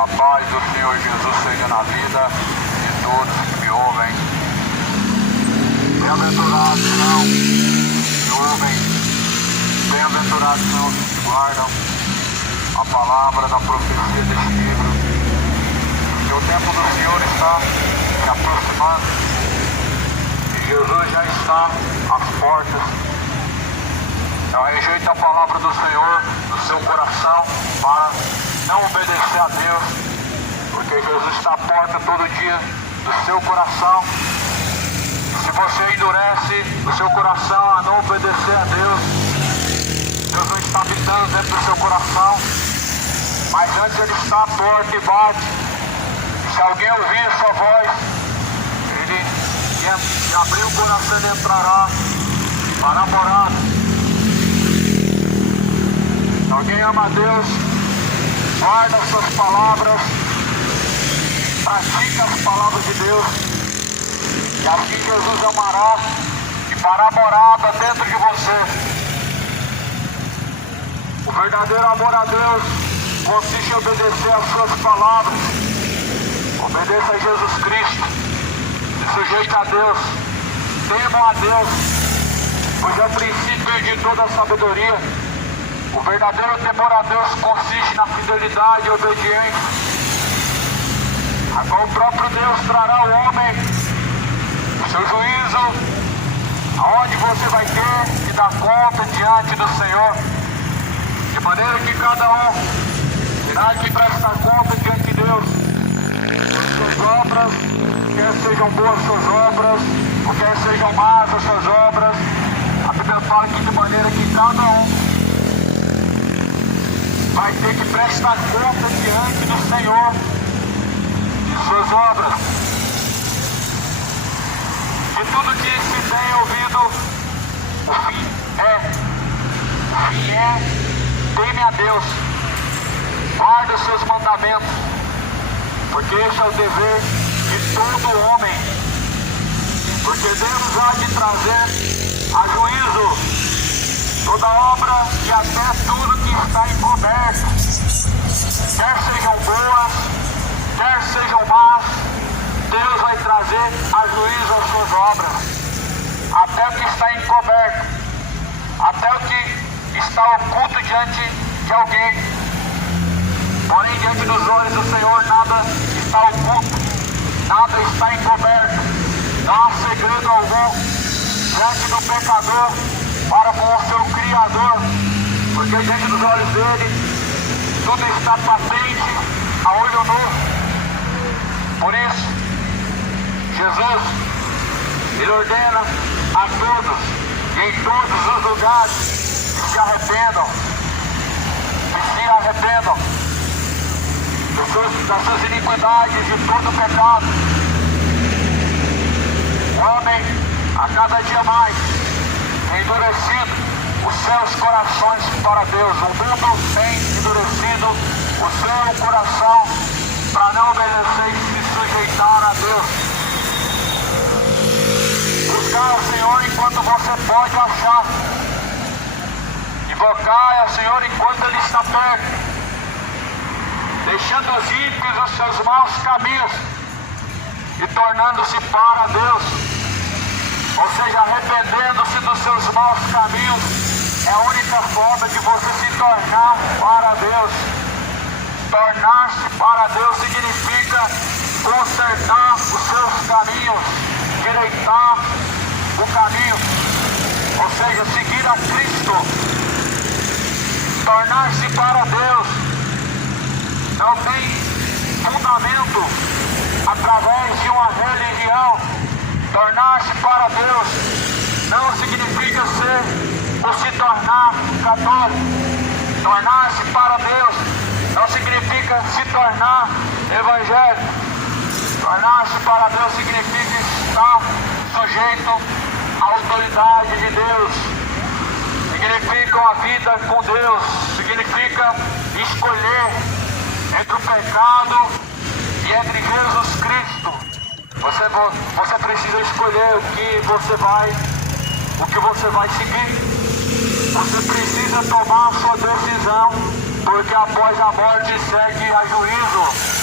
A paz do Senhor Jesus seja na vida de todos que me ouvem. Bem-aventurados são que ouvem, bem-aventurados são os que guardam a palavra da profecia deste livro. Que o tempo do Senhor está se aproximando e Jesus já está às portas. Não rejeite a palavra do Senhor no seu coração para não obedecer a Deus, porque Jesus está à porta todo dia do seu coração. Se você endurece o seu coração a não obedecer a Deus, Deus não está habitando dentro do seu coração, mas antes Ele está à porta e bate. Se alguém ouvir a sua voz, Ele abrir o coração e entrará para a morada. Se alguém ama a Deus, guarda as suas palavras, pratica as palavras de Deus, e assim Jesus amará e fará morada dentro de você. O verdadeiro amor a Deus consiste em obedecer às suas palavras. Obedeça a Jesus Cristo, se sujeite a Deus, temam a Deus, pois é o princípio de toda a sabedoria. O verdadeiro temor a Deus consiste na fidelidade e obediência, a qual o próprio Deus trará ao homem o seu juízo, aonde você vai ter que dar conta diante do Senhor, de maneira que cada um terá que prestar conta diante de Deus das suas obras, quer sejam boas suas obras, ou quer sejam más as suas obras. A Bíblia fala que de maneira que cada um vai ter que prestar conta diante do Senhor de suas obras. De tudo que se tem ouvido, o fim é, teme a Deus, guarda os seus mandamentos, porque este é o dever de todo homem, porque Deus há de trazer a juízo toda obra e até tudo que está encoberto, quer sejam boas, quer sejam más, Deus vai trazer a juízo às suas obras, até o que está encoberto, até o que está oculto diante de alguém. Porém, diante dos olhos do Senhor nada está oculto, nada está encoberto, não há segredo algum diante do pecador para com o seu Criador, porque diante dos olhos dele tudo está patente a olho nu. Por isso, Jesus, Ele ordena a todos e em todos os lugares que se arrependam, das suas iniquidades e de todo o pecado. O homem, a cada dia mais, endurecido os seus corações para Deus. O mundo tem endurecido o seu coração para não obedecer e se sujeitar a Deus. Buscar ao Senhor enquanto você pode achar. Invocar ao Senhor enquanto Ele está perto, deixando os ímpios os seus maus caminhos e tornando-se para Deus. Ou seja, arrependendo-se dos seus maus caminhos é a única forma de você se tornar para Deus. Tornar-se para Deus significa consertar os seus caminhos, direitar o caminho, ou seja, seguir a Cristo. Tornar-se para Deus não tem fundamento através de uma religião. Tornar-se para Deus não significa ser ou se tornar católico. Tornar-se para Deus não significa se tornar evangélico. Tornar-se para Deus significa estar sujeito à autoridade de Deus. Significa uma vida com Deus. Significa escolher entre o pecado e entre Jesus Cristo. Você precisa escolher o que você vai seguir. Você precisa tomar a sua decisão, porque após a morte segue a juízo.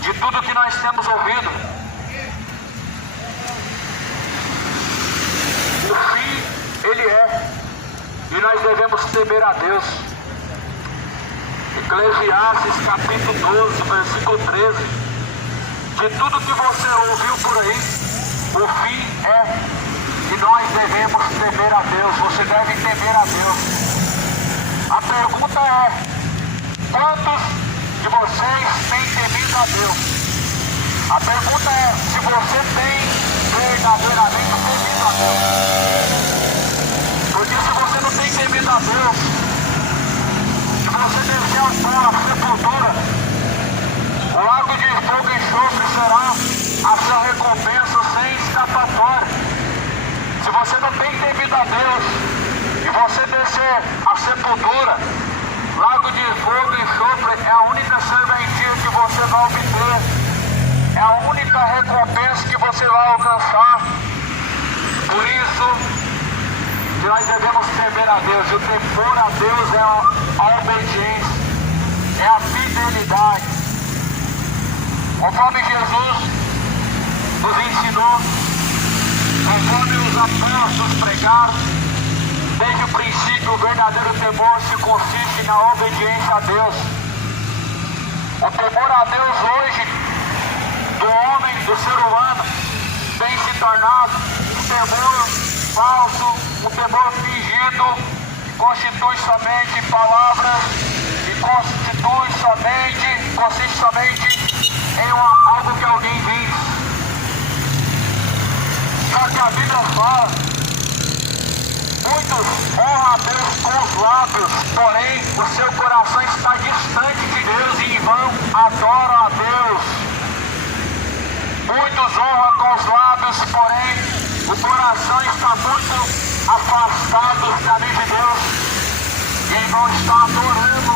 de tudo que nós temos ouvido. O fim, ele é, e nós devemos temer a Deus. Eclesiastes capítulo 12, versículo 13. De tudo que você ouviu por aí, o fim é, e nós devemos temer a Deus. Você deve temer a Deus. A pergunta é: quantos de vocês têm temido a Deus? A pergunta é se você tem verdadeiramente temido a Deus. Porque se você não tem temido a Deus, se você descer para a sepultura, o lago de fogo e enxofre será a sua recompensa sem escapatória. Se você não tem temido a Deus e você descer a sepultura, lago de fogo e enxofre é a única serventia que você vai obter, é a única recompensa que você vai alcançar. Por isso que nós devemos temer a Deus. E o temor a Deus é a obediência, é a fidelidade. Conforme Jesus nos ensinou, conforme os apóstolos pregaram, desde o princípio, o verdadeiro temor se consiste na obediência a Deus. O temor a Deus hoje, do homem, do ser humano, tem se tornado um temor falso, um temor fingido, que constitui somente palavras, que consiste somente em algo que alguém diz. Só que a Bíblia fala: muitos honram a Deus com os lábios, porém o seu coração está distante de Deus e em vão adoram a Deus. Muitos honram com os lábios, porém o coração está muito afastado dos caminhos de Deus e em vão está adorando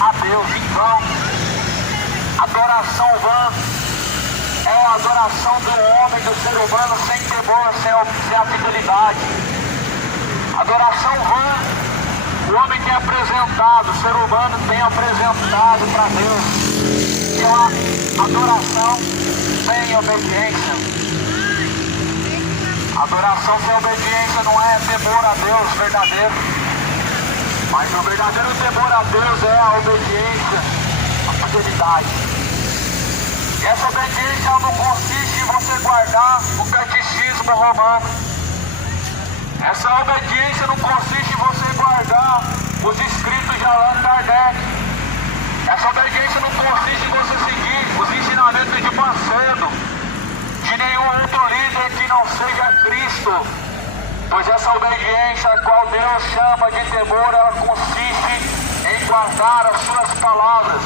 a Deus, em vão. Adoração vã é a adoração do homem, do ser humano, sem temor, sem a fidelidade. Adoração vã, o homem tem apresentado, o ser humano tem apresentado para Deus, que é uma adoração sem obediência. Adoração sem obediência não é temor a Deus verdadeiro, mas o verdadeiro temor a Deus é a obediência, a fidelidade. E essa obediência não consiste em você guardar o catecismo romano. Essa obediência não consiste em você guardar os escritos de Allan Kardec. Essa obediência não consiste em você seguir os ensinamentos de Macedo, de nenhum outro líder que não seja Cristo. Pois essa obediência a qual Deus chama de temor, ela consiste em guardar as suas palavras.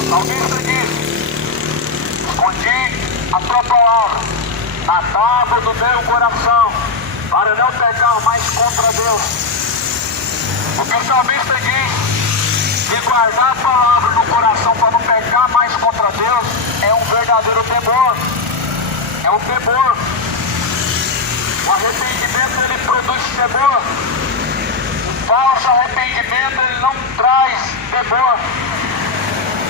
O salmista diz: escondi a tua palavra na tábua do meu coração, para não pecar mais contra Deus. O que o salmista diz de guardar a palavra no coração para não pecar mais contra Deus é um verdadeiro temor. É um temor. O arrependimento, ele produz temor. O falso arrependimento, ele não traz temor.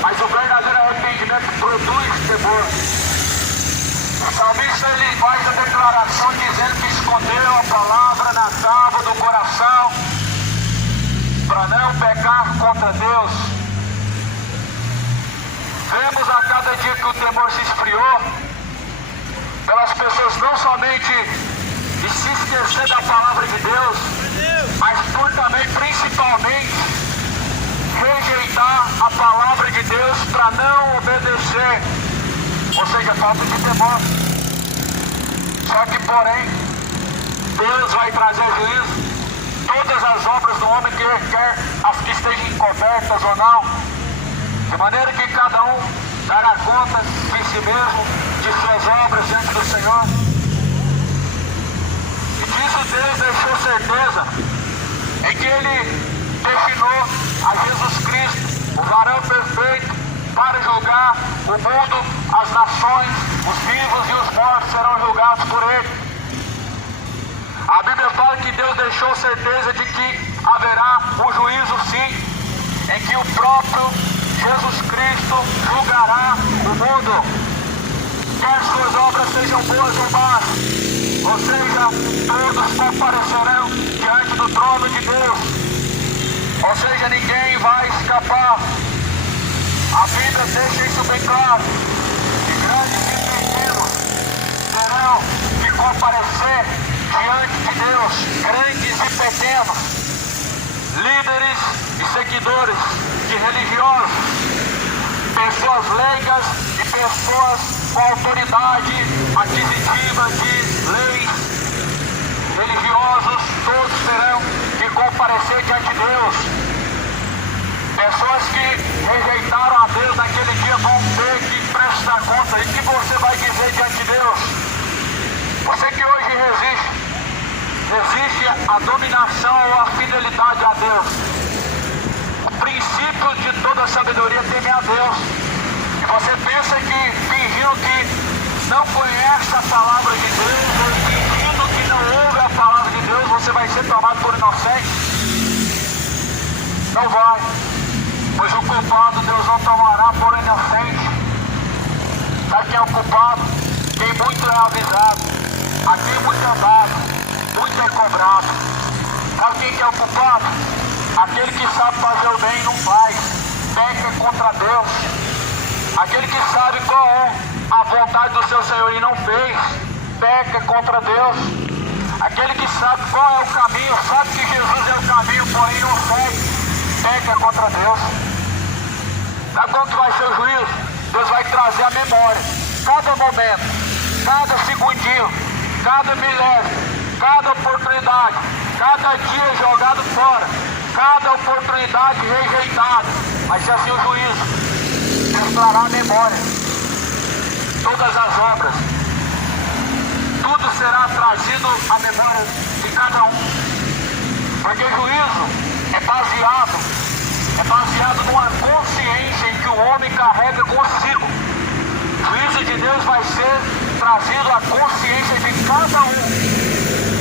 Mas o verdadeiro arrependimento produz temor. O salmista, ele faz a declaração dizendo que escondeu a palavra na tábua do coração para não pecar contra Deus. Vemos a cada dia que o temor se esfriou, pelas pessoas não somente de se esquecer da palavra de Deus, mas por também, principalmente, rejeitar a palavra de Deus para não obedecer, ou seja, falta de temor. Só que, porém, Deus vai trazer juízo. Todas as obras do homem, quer as que estejam encobertas ou não, de maneira que cada um dará conta de si mesmo, de suas obras diante do Senhor. E disso Deus deixou certeza em que Ele destinou a Jesus Cristo, o varão perfeito, para julgar o mundo, as nações, os vivos e os mortos serão julgados por Ele. A Bíblia fala que Deus deixou certeza de que haverá um juízo, sim, em que o próprio Jesus Cristo julgará o mundo. Quer suas obras sejam boas ou más, ou seja, todos comparecerão diante do trono de Deus. Ou seja, ninguém vai escapar. A Bíblia deixa isso bem claro. Que grandes e pequenos terão que comparecer diante de Deus. Grandes e pequenos, líderes e seguidores de religiosos, pessoas leigas e pessoas com autoridade aquisitiva de leis, religiosos, todos terão que comparecer diante de Deus. Pessoas que rejeitaram a Deus naquele dia vão ter que prestar conta. E o que você vai dizer diante de Deus? Você que hoje resiste à dominação ou à fidelidade a Deus. O princípio de toda sabedoria é temer a Deus. E você pensa que fingindo que não conhece a palavra de Deus, ou fingindo que não ouve a palavra de Deus, você vai ser tomado por inocente? Não vai. Pois o culpado Deus não tomará por inocente. Sabe quem é o culpado? Quem muito é avisado, a quem muito é dado, muito é cobrado. Sabe quem que é o culpado? Aquele que sabe fazer o bem e não faz, peca contra Deus. Aquele que sabe qual é a vontade do seu Senhor e não fez, peca contra Deus. Aquele que sabe qual é o caminho, sabe que Jesus é o caminho, porém não segue, peca contra Deus. Sabe quando vai ser o juízo? Deus vai trazer a memória, cada momento, cada segundinho, cada milésimo, cada oportunidade, cada dia jogado fora, cada oportunidade rejeitada. Vai ser assim o juízo. Deus trará a memória, todas as obras, tudo será trazido à memória de cada um. Porque o juízo é baseado numa consciência em que o homem carrega consigo. O juízo de Deus vai ser trazido à consciência de cada um.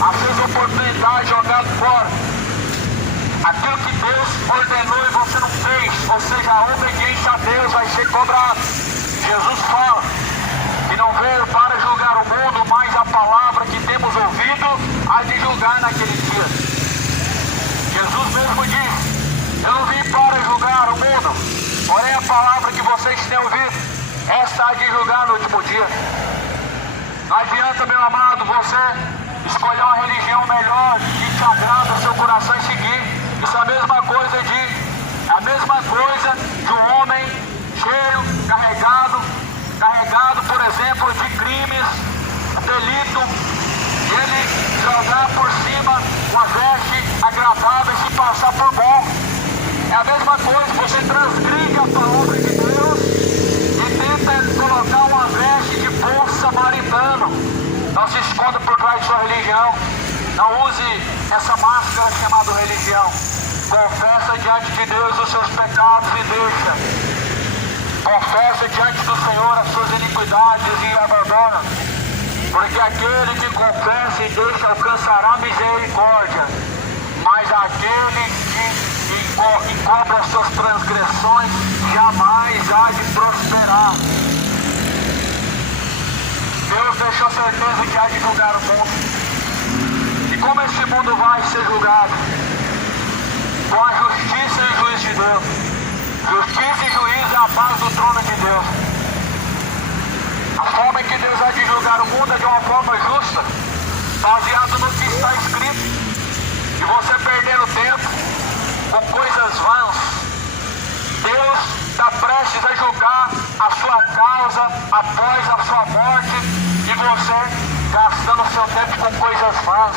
As suas oportunidades jogadas fora. Aquilo que Deus ordenou e você não fez, ou seja, a obediência a Deus vai ser cobrada. Jesus fala que não veio para julgar o mundo, mas a palavra que temos ouvido há de julgar naquele dia. Jesus mesmo disse: eu não vim para julgar o mundo, porém a palavra que vocês têm ouvido, esta há de julgar no último dia. Não adianta, meu amado, você escolher uma religião melhor que te agrada o seu coração e seguir. Isso é a mesma coisa de um homem cheio, carregado, por exemplo, de crimes, delito, e ele jogar por cima uma veste agradável e se passar por bom. É a mesma coisa, você transgride a palavra de Deus e tenta colocar uma veste de bom samaritano. Não se esconda por trás de sua religião. Não use essa máscara chamada religião. Confessa diante de Deus os seus pecados e deixa. Confessa diante do Senhor as suas iniquidades e abandona. Porque aquele que confessa e deixa alcançará misericórdia. Mas aquele que encobre as suas transgressões jamais há de prosperar. Deus deixou certeza que há de julgar o mundo. E como esse mundo vai ser julgado? Com a justiça e juízo de Deus. Justiça e juízo é a base do trono de Deus. A forma em que Deus há de julgar o mundo é de uma forma justa, baseado no que está escrito. E você perdendo tempo com coisas vãs. Deus está prestes a julgar a sua causa após a sua morte e você gastando o seu tempo com coisas vãs.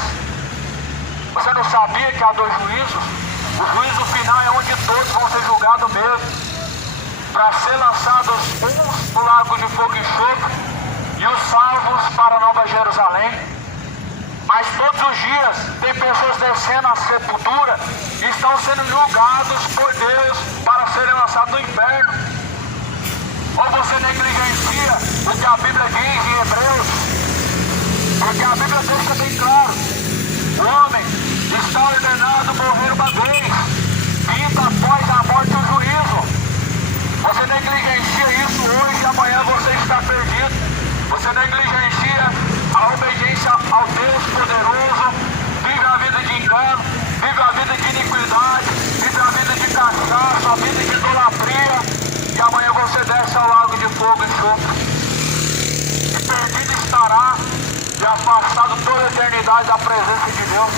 Você não sabia que há dois juízos? O juízo final é onde todos vão ser julgados mesmo, para ser lançados uns no lago de fogo e enxofre e os salvos para Nova Jerusalém. Mas todos os dias tem pessoas descendo à sepultura e estão sendo julgados por Deus para serem lançados no inferno. Ou você negligencia o que a Bíblia diz em Hebreus? Porque a Bíblia deixa bem claro: o homem está ordenado morrer uma vez, vindo após a morte o juízo. eternidade da presença de Deus.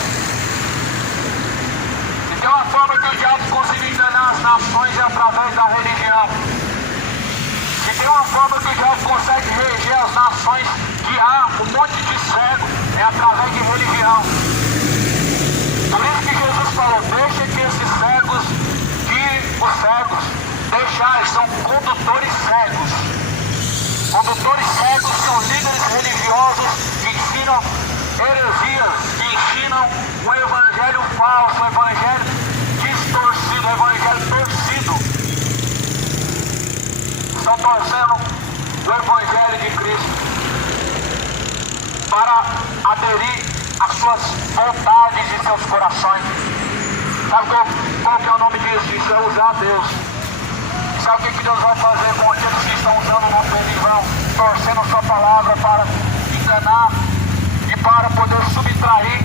Se tem uma forma que o diabo conseguiu enganar as nações é através da religião. Se tem uma forma que o diabo consegue reger as nações, guiar um monte de cego, é através de religião. Por isso que Jesus falou, deixa que esses cegos guiem os cegos. Deixar, eles são condutores cegos. Condutores cegos são líderes religiosos que ensinam heresias, que ensinam o evangelho falso, o evangelho distorcido, o evangelho torcido. Estão torcendo o evangelho de Cristo para aderir às suas vontades e seus corações. Sabe qual que é o nome disso? Isso é usar Deus. Sabe o que Deus vai fazer com aqueles que estão usando o nome dele em vão, torcendo a sua palavra para enganar e para poder subtrair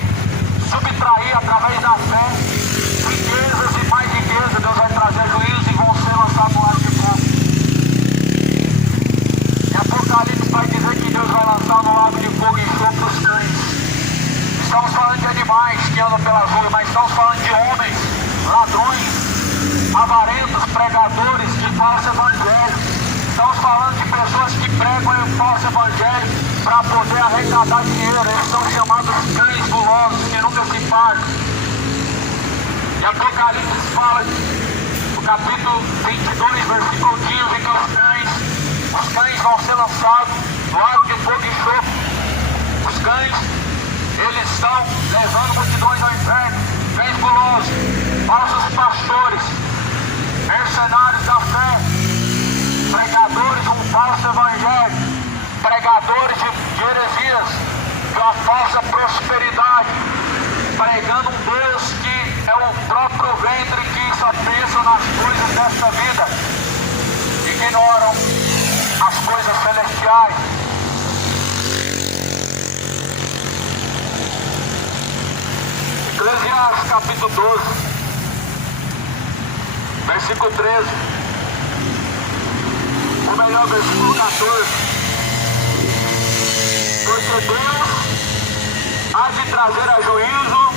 através da fé riquezas e mais riquezas? Deus vai trazer juízo e vão ser lançados no lago de fogo. E Apocalipse vai dizer que Deus vai lançar no lago de fogo e enxofre os cães. Estamos falando de animais que andam pelas ruas, mas estamos falando de homens, ladrões, avarentos, pregadores de falso evangelho. Estamos falando de pessoas que pregam o falso evangelho para poder arrecadar dinheiro. Eles são chamados cães gulosos que nunca se pagam. E Apocalipse fala, no capítulo 22, versículo 15, que os cães vão ser lançados no lago de fogo e enxofre. Os cães, eles estão levando multidões ao inferno. Cães gulosos, falsos pastores, mercenários da fé, pregadores de um falso evangelho, pregadores de heresias, de uma falsa prosperidade, pregando um Deus que é o próprio ventre, que só pensa nas coisas desta vida, ignoram as coisas celestiais. Eclesiastes capítulo 12, versículo 13, ou melhor, versículo 14. Porque Deus há de trazer a juízo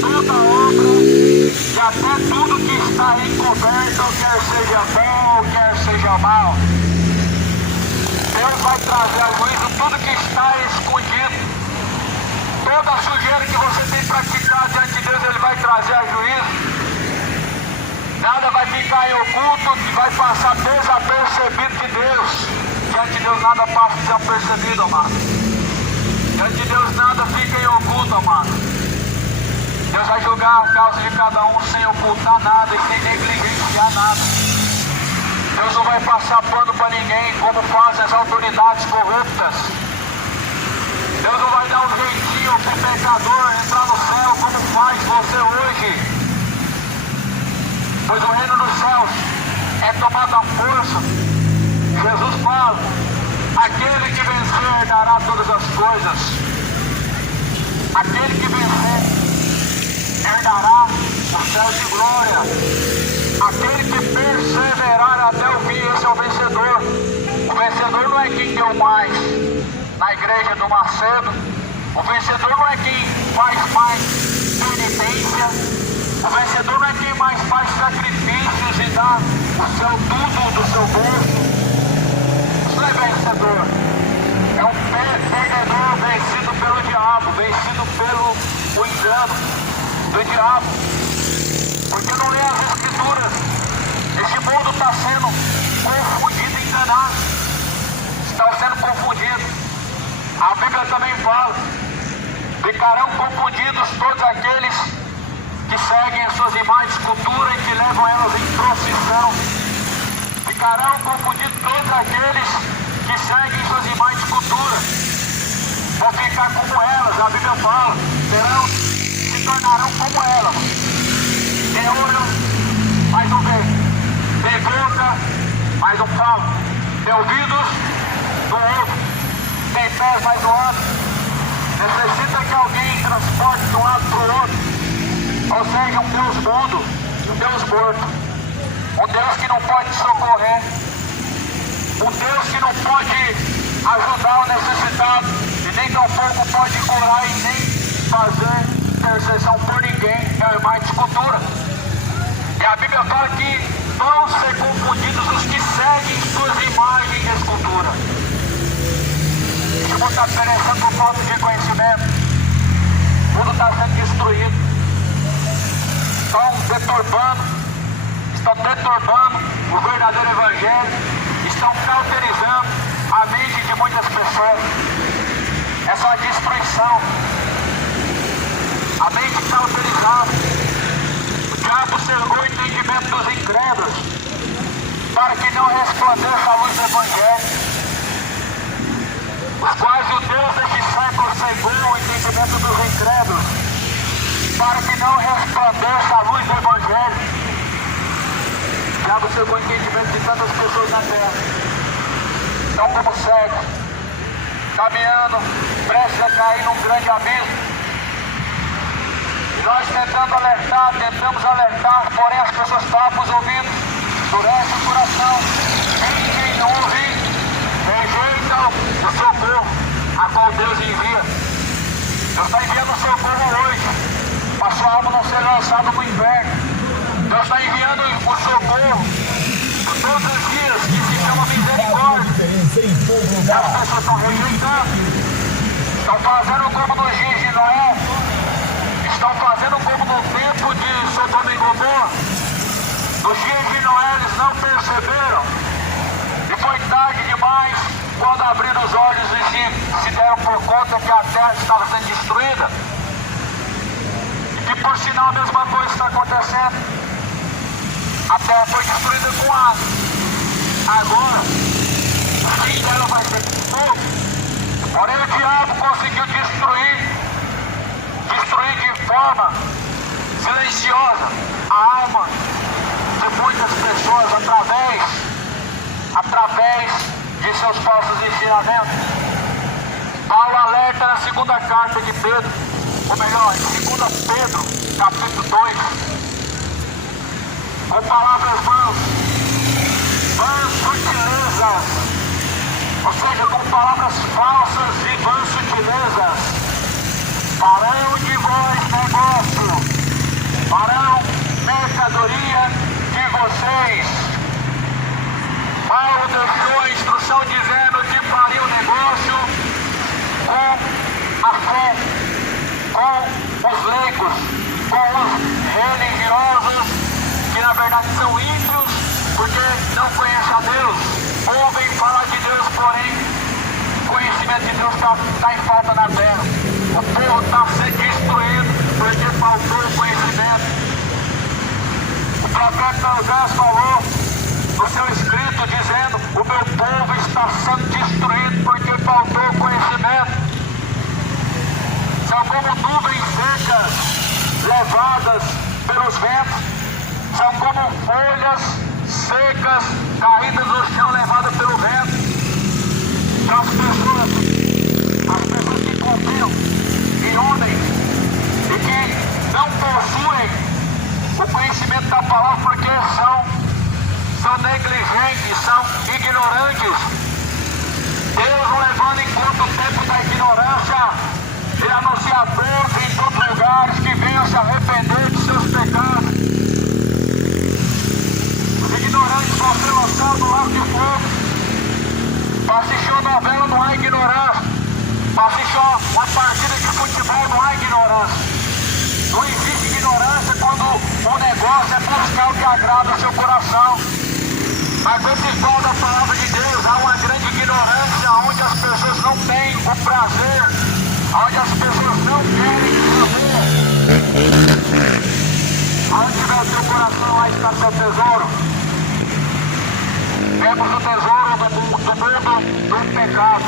toda obra e até tudo que está encoberto, quer seja bom, quer seja mal. Deus vai trazer a juízo tudo que está escondido. Toda a sujeira que você tem praticado diante de Deus, Ele vai trazer a juízo. Nada vai ficar em oculto, vai passar desapercebido de Deus. Diante de Deus nada passa desapercebido, amado. Diante de Deus nada fica em oculto, amado. Deus vai julgar a causa de cada um sem ocultar nada e sem negligenciar nada. Deus não vai passar pano para ninguém como fazem as autoridades corruptas. Deus não vai dar um jeitinho para o pecador entrar no céu como faz você hoje. Pois o reino dos céus é tomado à força. Jesus fala, aquele que vencer dará todas as coisas. Aquele que vencer herdará o céu de glória. Aquele que perseverar até o fim, esse é o vencedor. O vencedor não é quem deu mais na igreja do Macedo. O vencedor não é quem faz mais penitência. O vencedor não é quem mais faz sacrifícios e dá o seu tudo do seu bolso. Isso não é vencedor. É um perdedor vencido pelo diabo, vencido pelo engano do diabo. Porque não lê as escrituras. Esse mundo está sendo confundido e enganado. Está sendo confundido. A Bíblia também fala, ficarão confundidos todos aqueles que seguem as suas imagens de escultura e que levam elas em procissão. Ficarão confundidos todos aqueles que seguem suas imagens de escultura. Vão ficar como elas, a Bíblia fala, se tornarão como elas. Tem olho, mas não vê. Tem boca, mas não fala. Tem ouvidos, não ouve. Tem pés, mas não anda. Necessita que alguém transporte de um lado para o outro. Ou seja, um Deus mudo, um Deus morto, um Deus que não pode socorrer, um Deus que não pode ajudar o necessitado e nem tampouco pode curar e nem fazer intercessão por ninguém, é uma escultura. E a Bíblia fala que vão ser confundidos os que seguem suas imagens de escultura. Esse mundo está perecendo por falta de conhecimento. O mundo está sendo destruído. Estão deturbando o verdadeiro evangelho, estão cauterizando a mente de muitas pessoas. É só destruição. A mente cauterizada. O diabo cegou o entendimento dos incrédulos para que não resplandeça a luz do evangelho, os quais o Deus deste século cegou o entendimento dos incrédulos para que não resplandeça a luz do evangelho. O diabo cegou o entendimento de tantas pessoas na terra. Estão como cegos, caminhando, prestes a cair num grande abismo. E nós tentamos alertar, porém as pessoas tapam os ouvidos, endurecem o coração, ninguém ouve, rejeitam o socorro a qual Deus envia. Deus está enviando socorro hoje, para sua alma não ser lançada no inferno. Deus está enviando o socorro por todos os dias, que se chama misericórdia. E as pessoas estão rejeitando, estão fazendo como nos dias de Noé, estão fazendo como no tempo de Sodoma e Gomorra. Nos dias de Noé eles não perceberam, e foi tarde demais quando abriram os olhos e se deram por conta que a terra estava sendo destruída. E que por sinal a mesma coisa está acontecendo. A terra foi destruída com água. Agora, o fim dela vai ser fogo. Porém o diabo conseguiu destruir de forma silenciosa a alma de muitas pessoas através de seus falsos ensinamentos. Paulo alerta na segunda carta de Pedro, ou melhor, em 2 Pedro, capítulo 2, com palavras vãs sutilezas, ou seja, com palavras falsas e vãs sutilezas, farão de vós negócio, farão mercadoria de vocês. Paulo deixou a instrução dizendo que faria o negócio com a fé, com os leigos, com os religiosos, que na verdade são ímpios, porque não conhecem a Deus, ouvem falar de Deus, porém o conhecimento de Deus está em falta na terra. O povo está sendo destruído porque faltou o conhecimento. O profeta Osés falou no seu escrito dizendo: o meu povo está sendo destruído porque faltou o conhecimento. São como nuvens secas levadas pelos ventos, são como folhas secas caídas no chão levadas pelo vento. Então as pessoas que confiam em homens e que não possuem o conhecimento da palavra porque são negligentes, são ignorantes. Deus não levando em conta o tempo da ignorância e anunciadores em todos os lugares que venham se arrepender de seus pecados. Os ignorantes vão ser lançados no lago de fogo. Para assistir uma novela não há ignorância. Para assistir uma partida de futebol não há ignorância. Não existe ignorância quando o negócio é buscar o que agrada o seu coração. Mas quando se fala da palavra de Deus, há uma grande ignorância onde as pessoas não têm o prazer, onde as pessoas não querem saber. Onde tiver o seu coração, lá está seu tesouro. Temos o tesouro do mundo do pecado.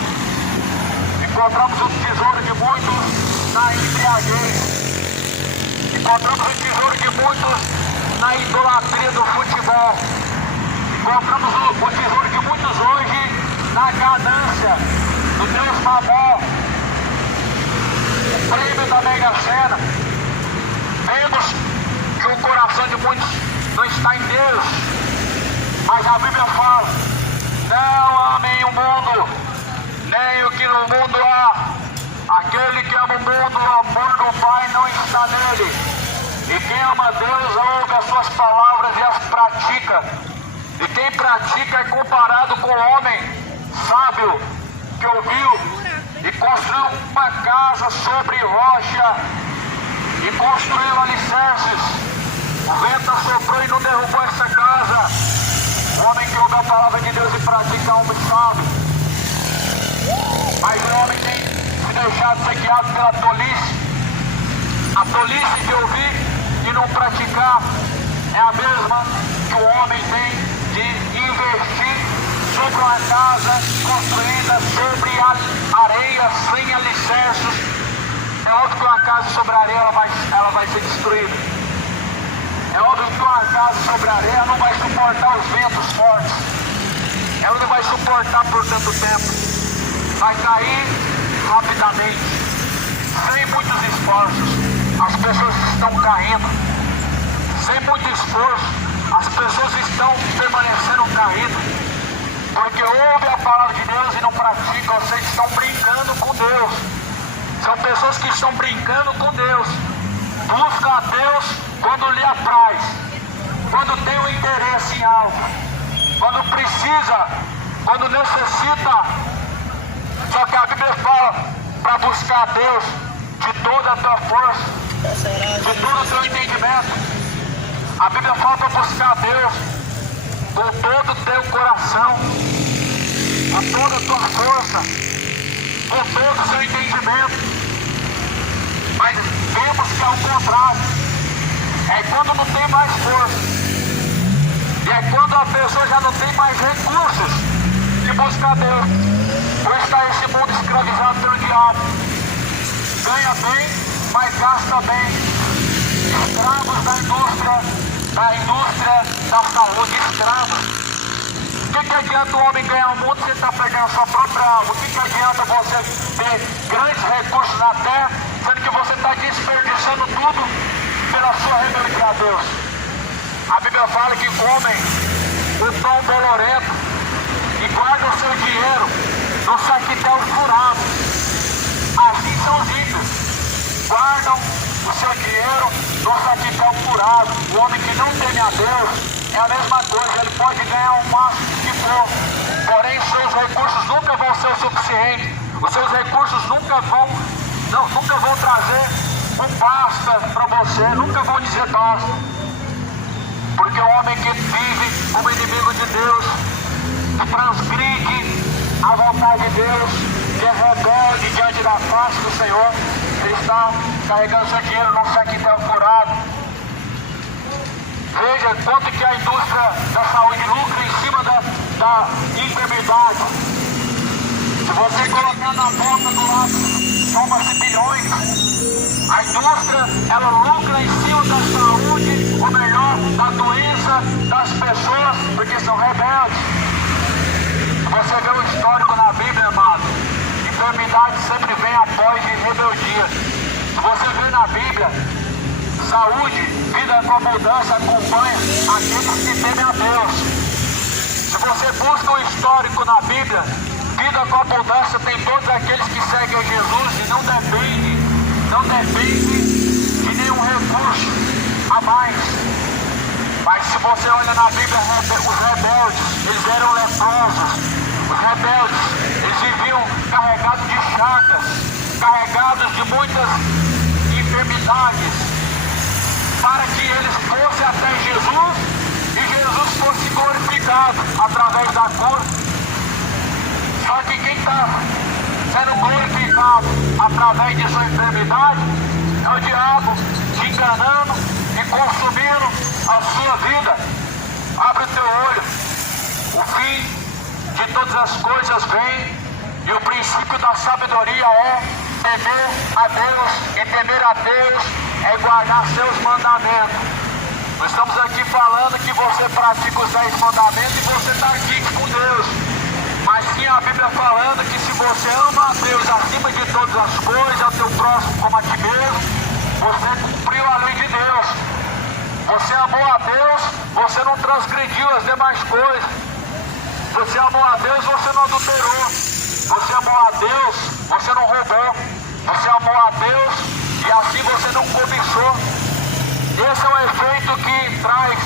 Encontramos o tesouro de muitos na embriaguez. Encontramos o tesouro de muitos na idolatria do futebol. Encontramos o tesouro de muitos hoje na ganância do Deus Mamon, o prêmio da Mega Sena. Vemos que o coração de muitos não está em Deus, mas a Bíblia fala: não amem o mundo, nem o que no mundo há. Aquele que ama o mundo, o amor do Pai não está nele. E quem ama Deus ouve as suas palavras e as pratica. E quem pratica é comparado com o homem sábio que ouviu e construiu uma casa sobre rocha e construiu alicerces. O vento soprou e não derrubou essa casa. O homem que ouve a palavra de Deus e pratica é um homem sábio. Mas o homem tem se deixado ser guiado pela tolice. A tolice de ouvir e não praticar é a mesma que o homem tem de investir sobre uma casa construída sobre a areia, sem alicerces. É óbvio que uma casa sobre a areia ela vai ser destruída. É óbvio que uma casa sobre a areia não vai suportar os ventos fortes. Ela não vai suportar por tanto tempo. Vai cair rapidamente, sem muitos esforços. As pessoas estão caindo. Sem muito esforço, as pessoas estão permanecendo caídas. Porque ouvem a palavra de Deus e não praticam, vocês estão brincando com Deus. São pessoas que estão brincando com Deus. Buscam a Deus quando lhe apraz, quando tem um interesse em algo, quando precisa, quando necessita. Só que a Bíblia fala para buscar a Deus de toda a tua força, de todo o teu entendimento. A Bíblia fala para buscar a Deus com todo o teu coração, com toda a tua força, com todo o seu entendimento. Mas vemos que é o contrário. É quando não tem mais força. E é quando a pessoa já não tem mais recursos de buscar Deus. Por está esse mundo escravizado pelo diabo. Ganha bem, mas gasta bem. Escravos da indústria da saúde, escravos. O que adianta o homem ganhar o mundo se ele está perdendo a sua própria alma? O que adianta você ter grandes recursos na terra, sendo que você está desperdiçando tudo pela sua rebeldia a Deus? A Bíblia fala que comem o pão bolorento e guardam o seu dinheiro no saquitel furado. Assim são os ímpios. Guardam o seu dinheiro no saquitel furado. O homem que não teme a Deus é a mesma coisa, ele pode ganhar o máximo que for, porém seus recursos nunca vão ser o suficiente. Os seus recursos nunca vão trazer um basta para você, nunca vão dizer basta. Porque o homem que vive como inimigo de Deus, que transgride a vontade de Deus, que é rebelde diante da face do Senhor, ele está carregando seu dinheiro num saquitel furado. Veja quanto que a indústria da saúde lucra em cima da enfermidade. Se você colocar na ponta do lado, toma-se bilhões. A indústria, ela lucra em cima da saúde, ou melhor, da doença das pessoas, porque são rebeldes. Você vê o histórico na Bíblia, amado. Enfermidade sempre vem após de rebeldia. Se você vê na Bíblia, saúde, vida com abundância acompanha aqueles que temem a Deus. Se você busca o histórico na Bíblia, vida com abundância tem todos aqueles que seguem a Jesus e não depende de nenhum recurso a mais. Mas se você olha na Bíblia, os rebeldes, eles eram leprosos. Os rebeldes, eles viviam carregados de chagas, carregados de muitas enfermidades, para que eles fossem até Jesus e Jesus fosse glorificado através da cura. Só que quem está sendo glorificado através de sua enfermidade é o diabo, te enganando e consumindo a sua vida. Abre o teu olho. O fim de todas as coisas vem e o princípio da sabedoria é temer a Deus, e temer a Deus é guardar seus mandamentos. Nós estamos aqui falando que você pratica os 10 mandamentos e você está aqui com Deus. Mas sim a Bíblia falando que se você ama a Deus acima de todas as coisas, ao teu próximo como a ti mesmo, você cumpriu a lei de Deus. Você amou a Deus, você não transgrediu as demais coisas. Você amou a Deus, você não adulterou. Você amou a Deus, você não roubou. Você amou a Deus e assim você não cobiçou. Esse é o efeito que traz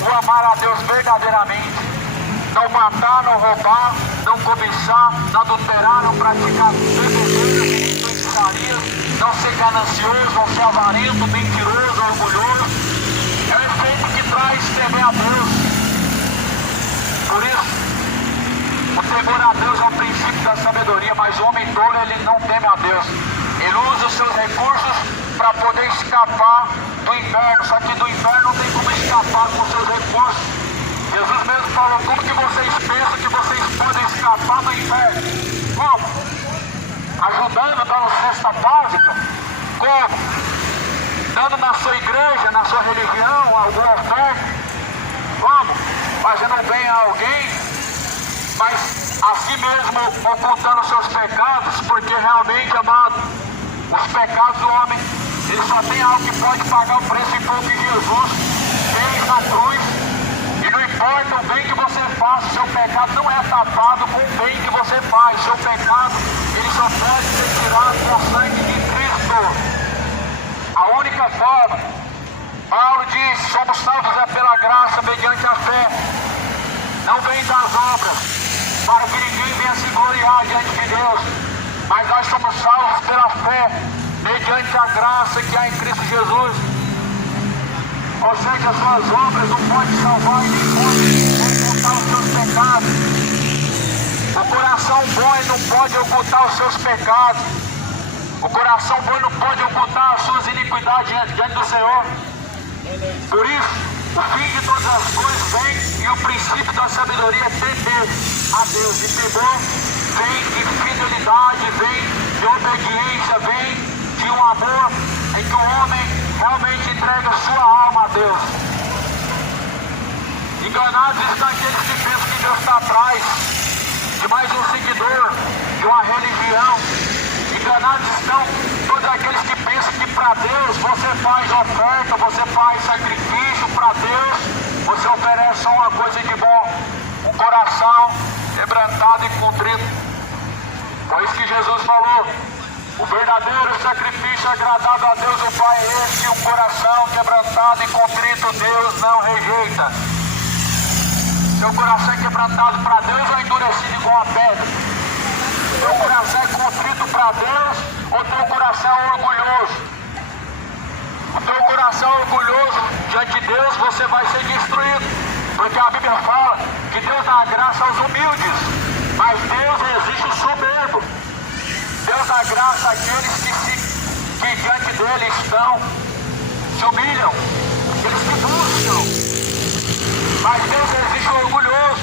o amar a Deus verdadeiramente. Não matar, não roubar, não cobiçar, não adulterar, não praticar bebedeiras e feitiçarias, não ser ganancioso, não ser avarento, mentiroso, orgulhoso. É o efeito que traz temer a Deus. Por isso, o temor a Deus é o princípio da sabedoria, mas o homem tolo, ele não teme a Deus. Ele usa os seus recursos para poder escapar do inferno, só que do inferno não tem como escapar com os seus recursos. Jesus mesmo falou: como que vocês pensam que vocês podem escapar do inferno? Como? Ajudando, dando cesta básica? Como? Dando na sua igreja, na sua religião, alguma oferta? Como? Fazendo bem a alguém? Mas assim mesmo ocultando seus pecados, porque realmente, amado, os pecados do homem, ele só tem algo que pode pagar o preço, e foi o que Jesus fez na cruz. E não importa o bem que você faça, seu pecado não é tapado com o bem que você faz. Seu pecado, ele só pode ser tirado com o sangue de Cristo. A única forma, Paulo diz: somos salvos é pela graça, mediante a fé. Não vem das obras, para que ninguém venha se gloriar diante de Deus. Mas nós somos salvos pela fé, mediante a graça que há em Cristo Jesus. Ou seja, as suas obras não podem salvar e nem podem ocultar os seus pecados. O coração bom, ele não pode ocultar os seus pecados. O coração bom não pode ocultar as suas iniquidades diante do Senhor. Por isso, o fim de todas as coisas vem, e o princípio da sabedoria é temer a Deus. E temor vem de fidelidade, vem de obediência, vem de um amor em que o homem realmente entrega sua alma a Deus. Enganados estão aqueles que pensam que Deus está atrás de mais um seguidor, de uma religião. Enganados estão todos aqueles que pensam que para Deus você faz oferta, você faz sacrifício para Deus, você oferece só uma coisa de bom, um coração quebrantado e contrito. Foi isso que Jesus falou: o verdadeiro sacrifício agradável a Deus o Pai é este, um coração quebrantado e contrito Deus não rejeita. Seu coração é quebrantado para Deus ou endurecido igual a pedra? Teu coração é contrito para Deus ou teu coração é orgulhoso? O teu coração orgulhoso diante de Deus, você vai ser destruído. Porque a Bíblia fala que Deus dá graça aos humildes, mas Deus resiste o soberbo. Deus dá graça àqueles que diante dele estão, se humilham, aqueles que buscam. Mas Deus resiste o orgulhoso.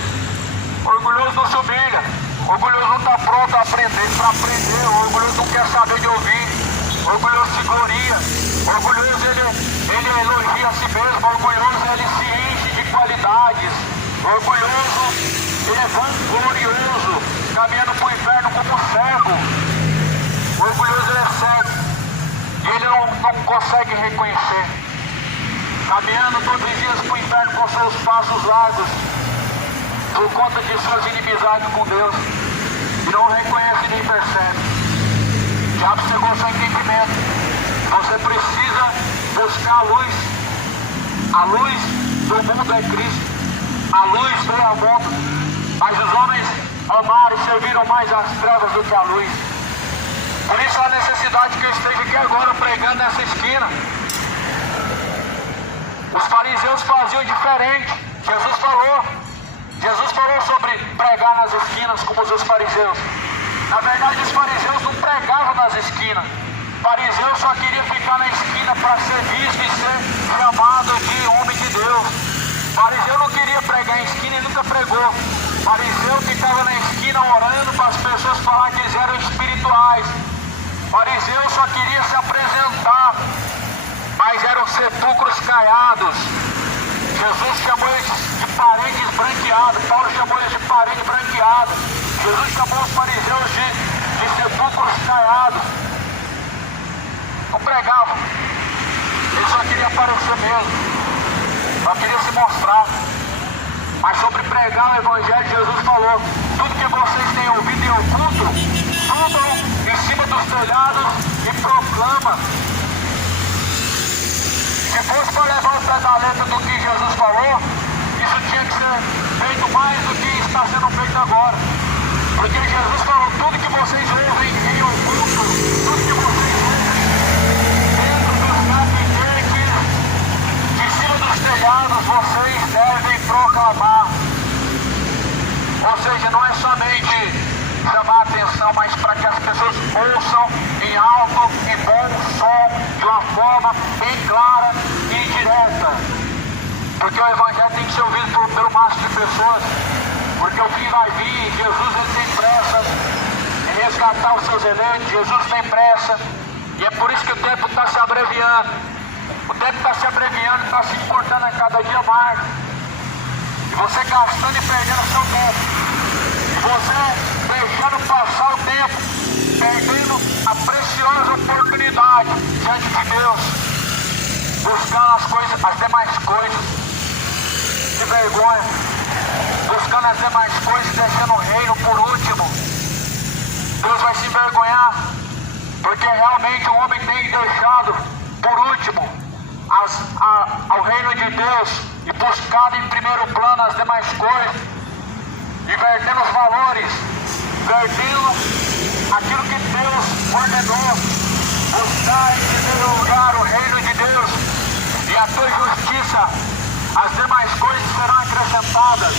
O orgulhoso não se humilha. O orgulhoso não está pronto a aprender, para aprender. O orgulhoso não quer saber de ouvir. O orgulhoso se gloria. O orgulhoso ele elogia a si mesmo. O orgulhoso ele se enche de qualidades. O orgulhoso ele é vanglorioso, caminhando para o inferno como cego. O orgulhoso ele é cego e ele não consegue reconhecer. Caminhando todos os dias para o inferno com seus passos largos, por conta de suas inimizades com Deus, e não reconhece nem percebe. Já chegou seu entendimento. Você precisa buscar a luz. A luz do mundo é Cristo. A luz veio ao mundo, mas os homens amaram e serviram mais as trevas do que a luz. Por isso a necessidade que eu esteja aqui agora pregando nessa esquina. Os fariseus faziam diferente. Jesus falou sobre pregar nas esquinas como os fariseus. Na verdade, os fariseus não pregavam nas esquinas. O fariseu só queria ficar na esquina para ser visto e ser chamado de homem de Deus. O fariseu não queria pregar em esquina e nunca pregou. O fariseu ficava na esquina orando para as pessoas falar que eles eram espirituais. O fariseu só queria se apresentar, mas eram sepulcros caiados. Jesus chamou eles de paredes branqueadas. Paulo chamou eles de parede branqueada. Jesus chamou os fariseus de sepulcros caiados. Não pregavam. Eles só queriam aparecer mesmo. Só queriam se mostrar. Mas sobre pregar o Evangelho, Jesus falou: tudo que vocês têm ouvido em oculto, subam em cima dos telhados e proclama. Se fosse para levar o pé da letra do que Jesus falou, isso tinha que ser feito mais do que está sendo feito agora. Porque Jesus falou, tudo que vocês ouvem em oculto, tudo que vocês ouvem dentro dos gabinetes, de cima dos telhados, vocês devem proclamar. Ou seja, não é somente chamar a atenção, mas para que as pessoas ouçam em alto e bom som, de uma forma bem clara e direta. Porque o Evangelho tem que ser ouvido pelo máximo de pessoas, porque o fim vai vir, Jesus ele tem pressa em resgatar os seus eleitos, Jesus tem pressa, e é por isso que o tempo está se abreviando. O tempo está se abreviando, está se encurtando a cada dia mais. E você gastando e perdendo o seu tempo. E você deixando passar o tempo, perdendo a preciosa oportunidade diante de Deus, buscando as coisas, as demais coisas de vergonha, buscando as demais coisas, deixando o reino por último. Deus vai se envergonhar, porque realmente o homem tem deixado por último ao reino de Deus e buscado em primeiro plano as demais coisas, invertendo os valores, invertendo aquilo que Deus ordenou. Buscar em primeiro lugar o reino de Deus e a tua justiça, as demais coisas serão acrescentadas.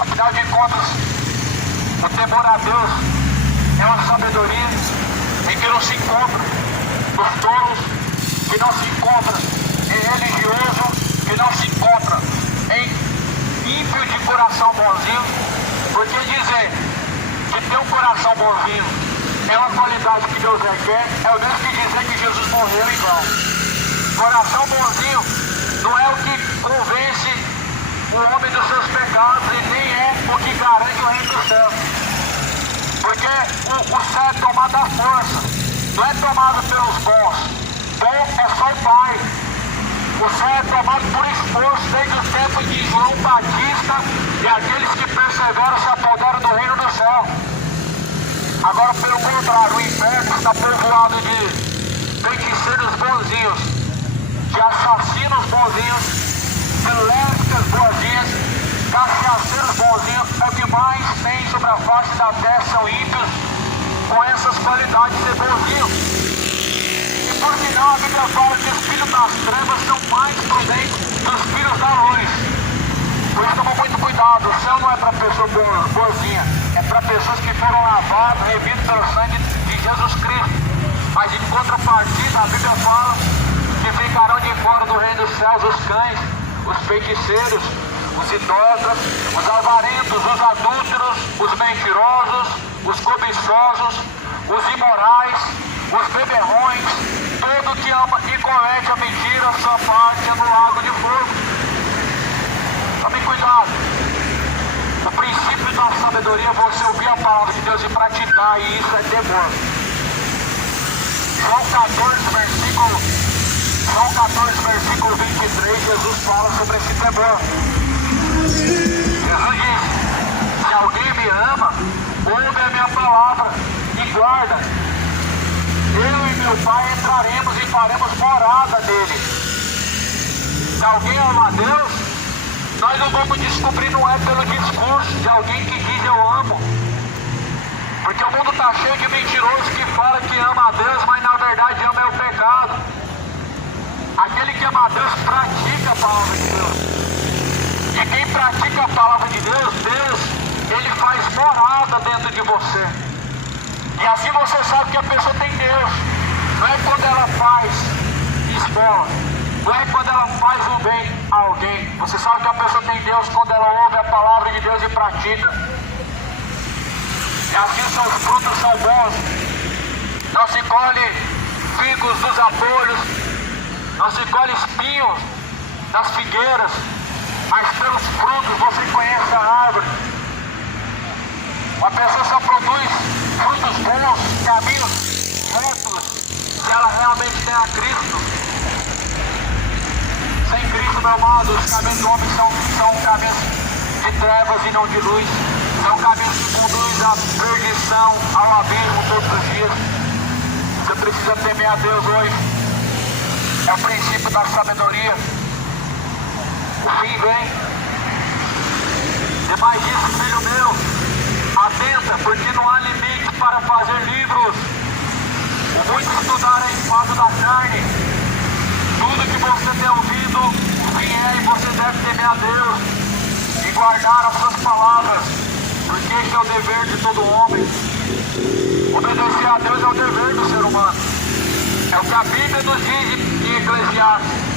Afinal de contas, o temor a Deus é uma sabedoria em que não se encontra nos tolos, que não se encontra em religioso, que não se encontra em ímpio de coração bonzinho. Porque dizer que ter um coração bonzinho é uma qualidade que Deus requer, é o mesmo que dizer que Jesus morreu em vão. Coração bonzinho não é o que convence o homem dos seus pecados e nem é o que garante o reino do céu. Porque o céu é tomado à força, não é tomado pelos bons. Bom é só o Pai. O céu é tomado por esforço desde o tempo de João Batista, e aqueles que perseveram se apoderam do reino do céu. Agora, pelo contrário, o inferno está povoado de feiticeiros bonzinhos, de assassinos bonzinhos, de lésbicas boazinhas, cacaceiros bonzinhos. É o que mais tem sobre a face da terra, são ímpios com essas qualidades de ser bonzinho. E por final a Bíblia fala que os filhos das trevas são mais prudentes dos filhos da luz. Por isso toma muito cuidado, o céu não é para pessoa boazinha, é para pessoas que foram lavadas, revidas pelo sangue de Jesus Cristo. Mas em contrapartida a Bíblia fala que ficarão de fora do reino dos céus os cães, os feiticeiros, os idólatras, os avarentos, os adúlteros, os mentirosos, os cobiçosos, os imorais, os beberrões, todo que ama e comete a mentira, sua parte é no lago de fogo. Tome cuidado. O princípio da sabedoria é você ouvir a palavra de Deus e praticar, e isso é temor. João 14, versículo 23, Jesus fala sobre esse temor. Jesus diz: se alguém me ama, ouve a minha palavra e guarda. Eu e meu Pai entraremos e faremos morada nele. Se alguém ama a Deus, nós não vamos descobrir, não é pelo discurso de alguém que diz eu amo. Porque o mundo está cheio de mentirosos que fala que ama a Deus, mas na verdade ama é o pecado. Aquele que ama a Deus pratica a palavra de Deus. E quem pratica a palavra de Deus, ele faz morada dentro de você. E assim você sabe que a pessoa tem Deus. Não é quando ela faz esmola, não é quando ela faz o bem a alguém. Você sabe que a pessoa tem Deus quando ela ouve a palavra de Deus e pratica. E assim seus frutos são bons. Não se colhe figos dos abrolhos, não se colhe espinhos das figueiras, mas pelos frutos você conhece a árvore. Uma pessoa só produz frutos bons, caminhos retos, se ela realmente tem a Cristo. Sem Cristo, meu amado, os caminhos do homem são caminhos de trevas e não de luz. São caminhos que conduzem à perdição, ao abismo todos os dias. Você precisa temer a Deus hoje. É o princípio da sabedoria. O fim vem. Demais disso, filho meu, atenta, porque não há limite para fazer livros. O muito estudar é enfado da carne. Tudo que você tem ouvido, o fim é, e você deve temer a Deus e guardar as suas palavras, porque esse é o dever de todo homem. Obedecer a Deus é o dever do ser humano. É o que a Bíblia nos diz em Eclesiastes.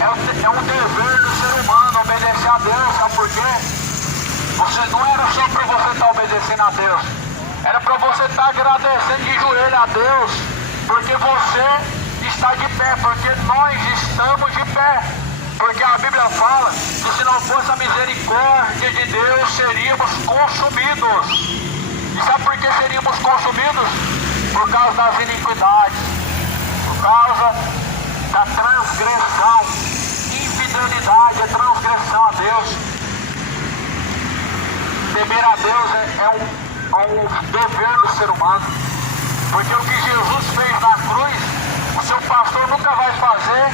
É um dever do ser humano obedecer a Deus. Sabe por quê? Você não era só para você estar obedecendo a Deus. Era para você estar agradecendo de joelho a Deus, porque você está de pé, porque nós estamos de pé. Porque a Bíblia fala que se não fosse a misericórdia de Deus, seríamos consumidos. E sabe por que seríamos consumidos? Por causa das iniquidades, por causa da transgressão. Infidelidade é transgressão a Deus. Temer a Deus é um dever do ser humano. Porque o que Jesus fez na cruz, o seu pastor nunca vai fazer,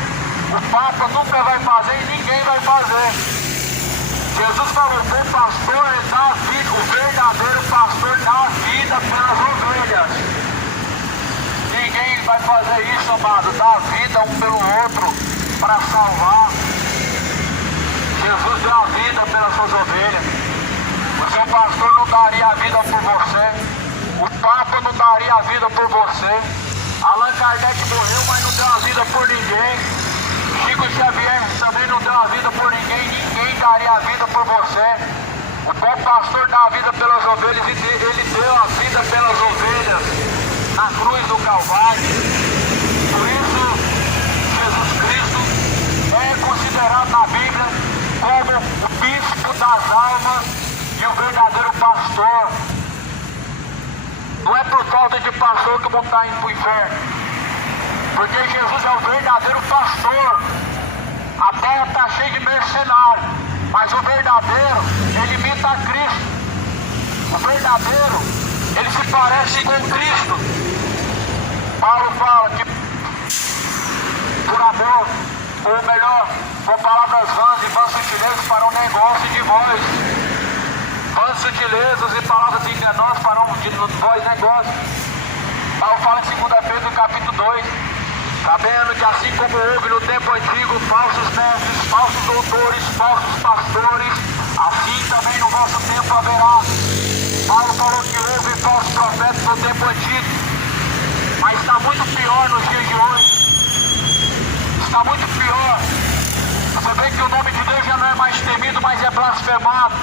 o Papa nunca vai fazer e ninguém vai fazer. Jesus falou, o pastor dá a vida, o verdadeiro pastor dá a vida pelas ovelhas. Ninguém vai fazer isso, amado, dar a vida um pelo outro para salvar. Jesus deu a vida pelas suas ovelhas. O seu pastor não daria a vida por você. O Papa não daria a vida por você. Allan Kardec morreu, mas não deu a vida por ninguém. Chico Xavier também não deu a vida por ninguém. Ninguém daria a vida por você. O bom pastor dá a vida pelas ovelhas e ele deu a vida pelas ovelhas na cruz do Calvário. Por isso, Jesus Cristo é considerado na Bíblia como o bispo das almas e o verdadeiro pastor. Não é por falta de pastor que o mundo está indo para o inferno, porque Jesus é o verdadeiro pastor. A terra está cheia de mercenários, mas o verdadeiro, ele imita a Cristo. O verdadeiro, ele se parece com Cristo. Paulo fala que por amor, ou melhor, com palavras vãs e vãs sutilezas para um negócio de vós. Vãs sutilezas e palavras enganosas para um de vós negócio. Paulo fala em 2 Pedro capítulo 2, sabendo que assim como houve no tempo antigo falsos mestres, falsos doutores, falsos pastores, assim também no vosso tempo haverá. Paulo falou que houve falsos profetas no tempo antigo, mas está muito pior nos dias de hoje. Está muito pior. Você vê que o nome de Deus já não é mais temido, mas é blasfemado.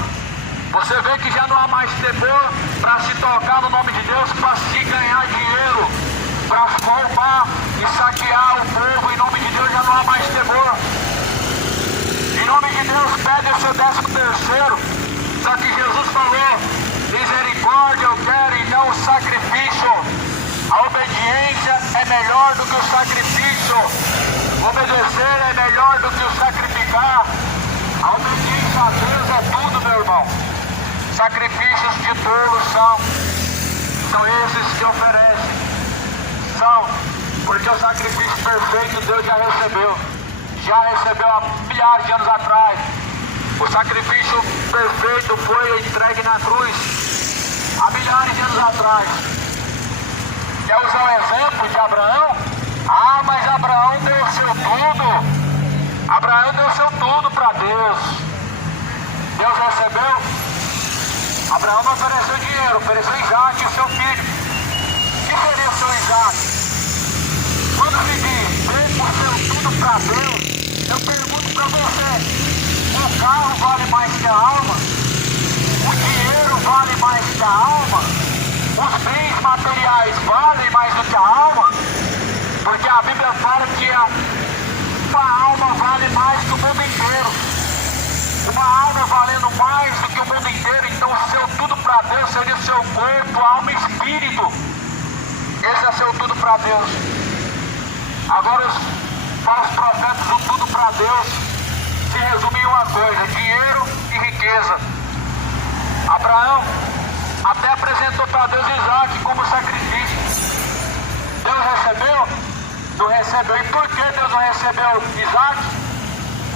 Você vê que já não há mais temor para se tocar no nome de Deus, para se ganhar dinheiro, para roubar e saquear o povo. Em nome de Deus já não há mais temor. Em nome de Deus pede o seu 13º. Só que Jesus falou, misericórdia eu quero e não o sacrifício. A obediência é melhor do que o sacrifício. Obedecer é melhor do que o sacrificar. A obediência a Deus é tudo, meu irmão. Sacrifícios de tolos são esses que oferecem. São, porque o sacrifício perfeito Deus já recebeu há milhares de anos atrás. O sacrifício perfeito foi entregue na cruz há milhares de anos atrás. Quer usar o exemplo de Abraão? Ah, mas Abraão deu o seu tudo. Abraão deu o seu tudo para Deus. Deus recebeu? Abraão não ofereceu dinheiro, ofereceu Isaac, o seu filho. O que seria o seu Isaac? Quando se diz, dê o seu tudo para Deus, eu pergunto para você, o carro vale mais que a alma? O dinheiro vale mais que a alma? Os bens materiais valem mais do que a alma? Porque a Bíblia fala que uma alma vale mais que o mundo inteiro. Uma alma valendo mais do que o mundo inteiro. Então o seu tudo para Deus seria o seu corpo, alma e espírito. Esse é o seu tudo para Deus. Agora os falsos profetas, o tudo para Deus se resume em uma coisa: dinheiro e riqueza. A Abraão até apresentou para Deus Isaac como sacrifício. Deus recebeu? Não recebeu. E por que Deus não recebeu Isaac?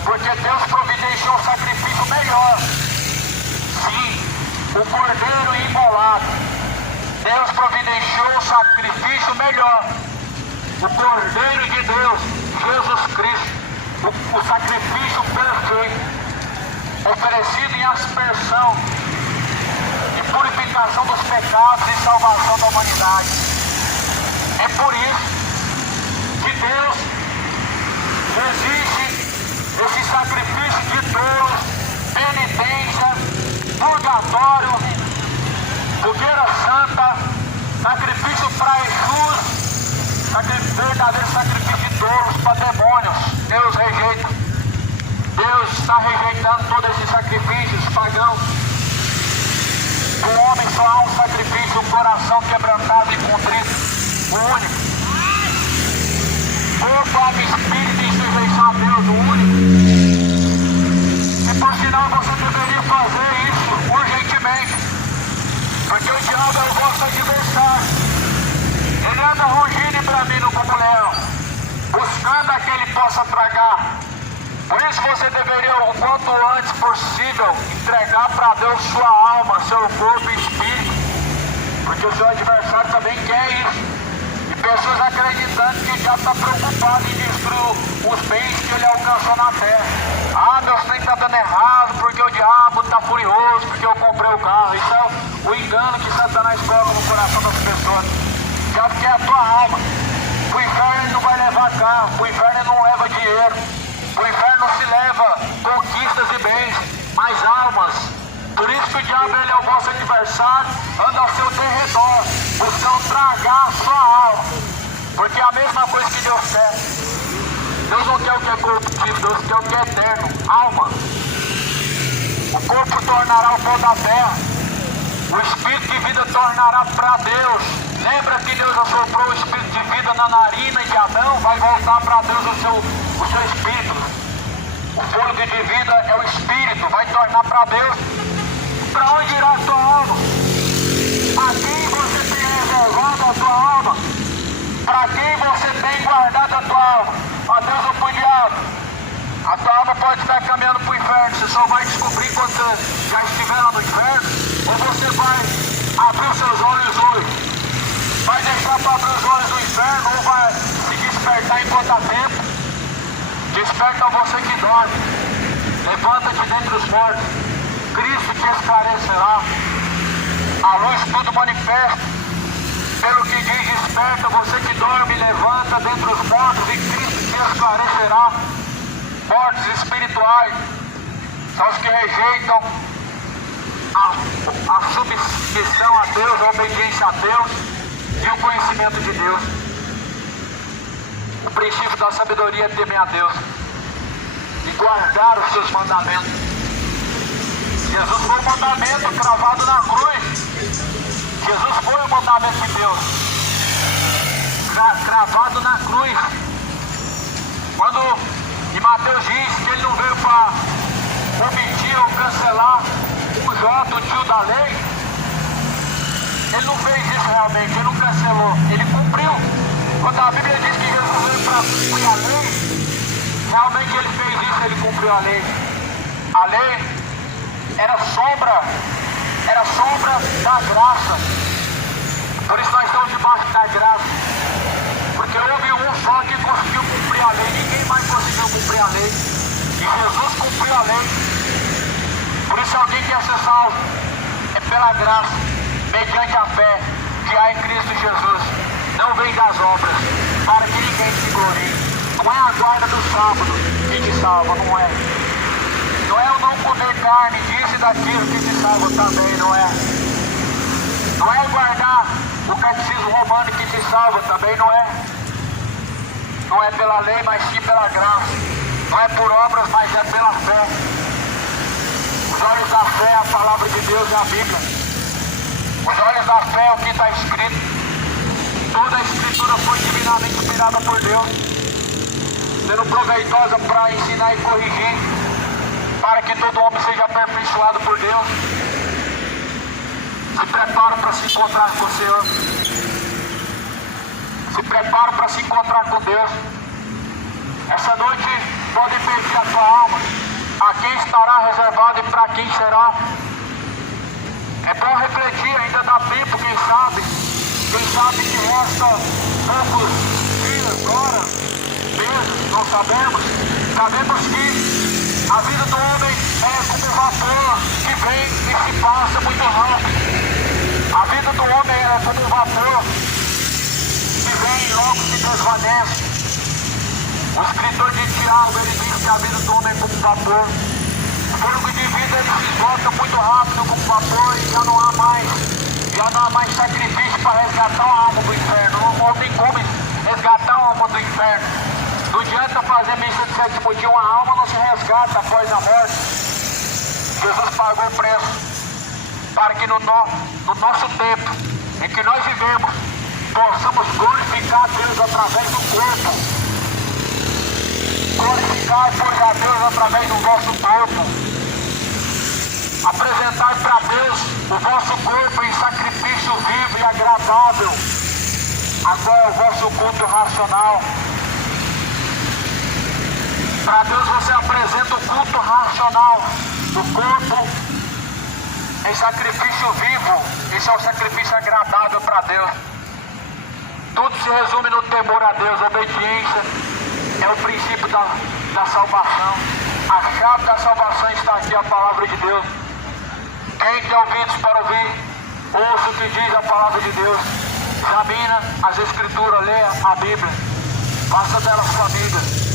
Porque Deus providenciou um sacrifício melhor. Sim, o cordeiro imolado. Deus providenciou um sacrifício melhor. O cordeiro de Deus, Jesus Cristo. O sacrifício perfeito, oferecido em aspersão e purificação dos pecados e salvação da humanidade. É por isso que Deus exige esse sacrifício de dor, penitência, purgatório, fogueira santa, sacrifício para Exus, verdadeiro sacrifício de tolos para demônios. Deus rejeita. Deus está rejeitando todos esses sacrifícios pagãos. O homem só há um sacrifício, um coração quebrantado e contrito, o único. Corpo, alma e espírito em sujeição a Deus, o único. E por sinal você deveria fazer isso urgentemente, porque o diabo é o vosso adversário. Ele anda rugindo e bramindo como leão, buscando a que ele possa tragar. Por isso você deveria, o quanto antes possível, entregar para Deus sua alma, seu corpo e espírito, porque o seu adversário também quer isso. E pessoas acreditando que já está preocupado em destruir os bens que ele alcançou na terra. Ah, meus trem está dando errado, porque o diabo está furioso, porque eu comprei o carro. Isso é o engano que Satanás coloca no coração das pessoas. O diabo quer a tua alma. O inferno ele não vai levar carro, o inferno ele não leva dinheiro, o inferno não se leva conquistas e bens, mas almas. Por isso que o diabo ele é o vosso adversário, anda ao seu derredor, buscando tragar a sua alma. Porque é a mesma coisa que Deus quer. Deus não quer o que é corruptível, Deus quer o que é eterno, alma. O corpo tornará o pó da terra, o espírito de vida tornará para Deus. Lembra que Deus assoprou o espírito de vida na narina de Adão? Vai voltar para Deus o seu espírito. O fôlego de vida é o espírito, vai tornar para Deus. Para onde irá a tua alma? A quem você tem reservado a tua alma? Para quem você tem guardado a tua alma? A Deus ou para o diabo? A tua alma pode estar caminhando para o inferno. Você só vai descobrir quando você já estiver lá no inferno. Ou você vai abrir os seus olhos hoje. Vai deixar para abrir os olhos do inferno ou vai se despertar enquanto há tempo? Desperta você que dorme. Levanta-te dentre os mortos. Cristo te esclarecerá. A luz tudo manifesta. Pelo que diz, desperta você que dorme, levanta dentre os mortos e Cristo te esclarecerá. Mortos espirituais são os que rejeitam a submissão a Deus, a obediência a Deus e o conhecimento de Deus. O princípio da sabedoria é temer a Deus e guardar os seus mandamentos. Jesus foi o mandamento cravado na cruz. Jesus foi o mandamento de Deus cravado na cruz. Quando em Mateus diz que ele não veio para omitir ou cancelar o J, o tio da lei, ele não fez isso realmente, ele não cancelou, ele cumpriu. Quando a Bíblia diz que Jesus veio para cumprir a lei, realmente ele fez isso, ele cumpriu a lei. A lei era sombra da graça. Por isso nós estamos debaixo da graça. Porque houve um só que conseguiu cumprir a lei, ninguém mais conseguiu cumprir a lei. E Jesus cumpriu a lei. Por isso alguém quer ser salvo, é pela graça, mediante a fé que há em Cristo Jesus. Não vem das obras, para que ninguém se glorie. Não é a guarda do sábado que te salva, não é. Não é o não comer carne, disso e daquilo que te salva também, não é. Não é guardar o catecismo romano que te salva também, não é. Não é pela lei, mas sim pela graça. Não é por obras, mas é pela fé. Os olhos da fé é a palavra de Deus e a Bíblia. Os olhos da fé é o que está escrito. Toda a escritura foi divinamente inspirada por Deus, sendo proveitosa para ensinar e corrigir, para que todo homem seja aperfeiçoado por Deus. Se prepara para se encontrar com o Senhor. Se prepara para se encontrar com Deus. Essa noite pode pedir a tua alma. A quem estará reservado e para quem será. É bom refletir, ainda dá tempo, quem sabe. Quem sabe que resta poucos dias, horas, meses, não sabemos. Sabemos que a vida do homem é como um vapor que vem e se passa muito rápido. A vida do homem é como um vapor que vem e logo se desvanece. O escritor de Tiago, ele diz que a vida do homem é como um vapor. O fôlego de vida ele se esgota muito rápido como um vapor e já não há mais sacrifício para resgatar a alma do inferno. Não tem como resgatar a alma do inferno. Não adianta fazer missa de sétimo dia, uma alma não se resgata após a morte. Jesus pagou o preço para que no nosso tempo em que nós vivemos, possamos glorificar a Deus através do corpo. Glorificar, pois, a Deus através do vosso corpo. Apresentar para Deus o vosso corpo em sacrifício vivo e agradável. Agora é o vosso culto racional. Para Deus você apresenta o culto racional do corpo em sacrifício vivo. Isso é um sacrifício agradável para Deus. Tudo se resume no temor a Deus. Obediência é o princípio da salvação. A chave da salvação está aqui, a palavra de Deus. Quem tem ouvidos para ouvir, ouça o que diz a palavra de Deus. Examina as Escrituras, leia a Bíblia. Faça dela sua vida.